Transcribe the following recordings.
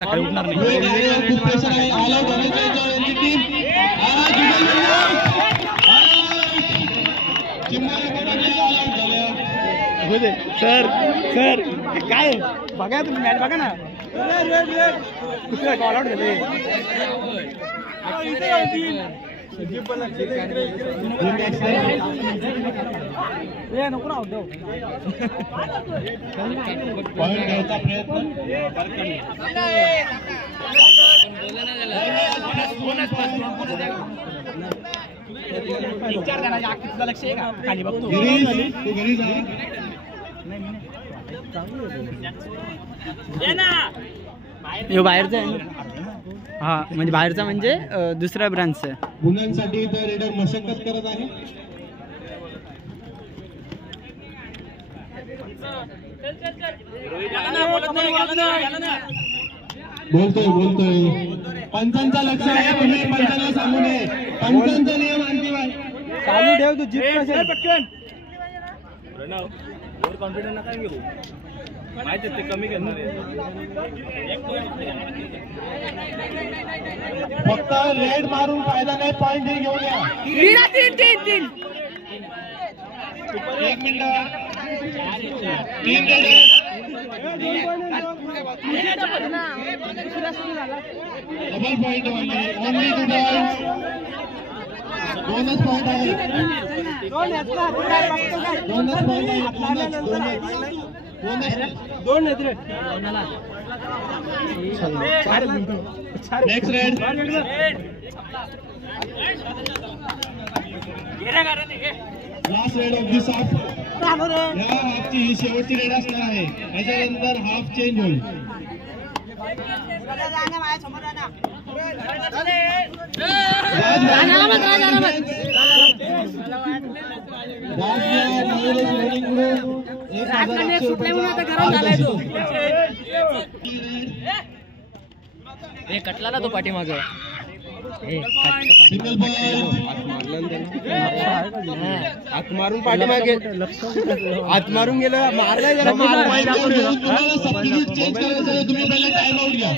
उठणार नाही. Sir sir काय बघा तुम्ही मॅच बघा ना. कुठे ऑल आउट झाले. नको ना उद्धव पॉईंट घ्यायचा प्रयत्न विचार करा. तुझं लक्ष आहे का खाली बघतो बाहेरचा हा म्हणजे बाहेरचा म्हणजे दुसऱ्या ब्रांचचा गुणांसाठी तर रेडर मशक्कत करत आहे. बोलतोय पंचांचा लक्ष आहे. तुम्ही पंचांना सांगू नये. पंचांचा नियम आणखी चालू ठेव. तू जीत पटकन कॉन्फिडन्स नका घेऊ. माहिती ते कमी घेणार फक्त रेड मारून फायदा नाही. पॉईंट घेऊन या. 1 minute 3 raid double point only 2 point. Bonus point आहे. बोनस पॉईंट आहे. दोन रे. Next raid. Last raid of this half. या हाफची ही शेवटची रेड असणार आहे. याच्यानंतर हाफ चेंज होईल. कटला ना तो पाठीमाग. हात मारून पाठीमागे हात मारून गेलं. मारलाय जरा तुम्ही पहिले टाइम आउट घ्या.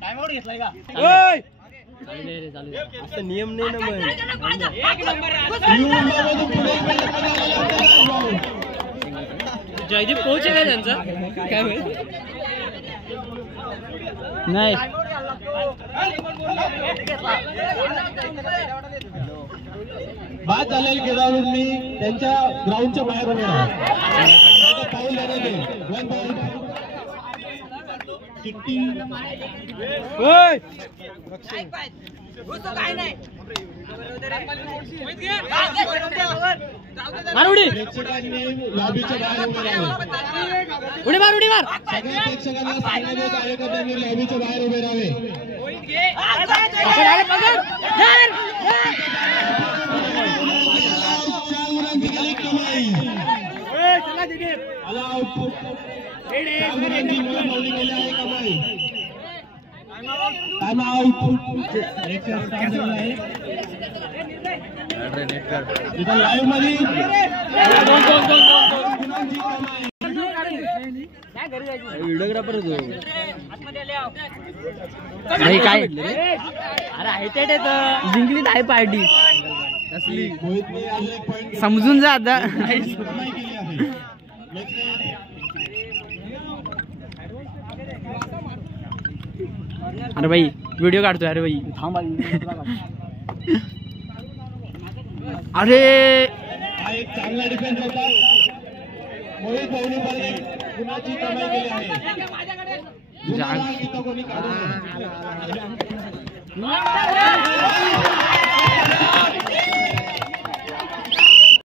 टाइम आउट घेतलाय का असं नियम नाही ना. जयदीप कोच आहे का त्यांचा काय नाही. बाद झालेल्या खेळाडूंनी त्यांच्या ग्राउंडच्या बाहेर उभे राहा. पाऊल देण्यात 1 पॉईंट. चिट्टी लॉबीच्या बाहेर उभे राहावे. उडी मार उडी मार. सगळ्या प्रेक्षकांना सांगण्यात कार्यकर्त्यांनी लॉबीच्या बाहेर उभे राहावे. Time out. लाईव्ह मध्ये व्हिडिओग्राफर होतो नाही काय. अरे आहे ते जिंकलीच आहे पार्टी कसली समजून जा आता. अरे भाई व्हिडिओ काढतोय. अरे भाई थांब. अरे हा एक चांगला डिफेन्स होता. मोहित भाऊनी गुणाची कमाई केली आहे. कोणी काढू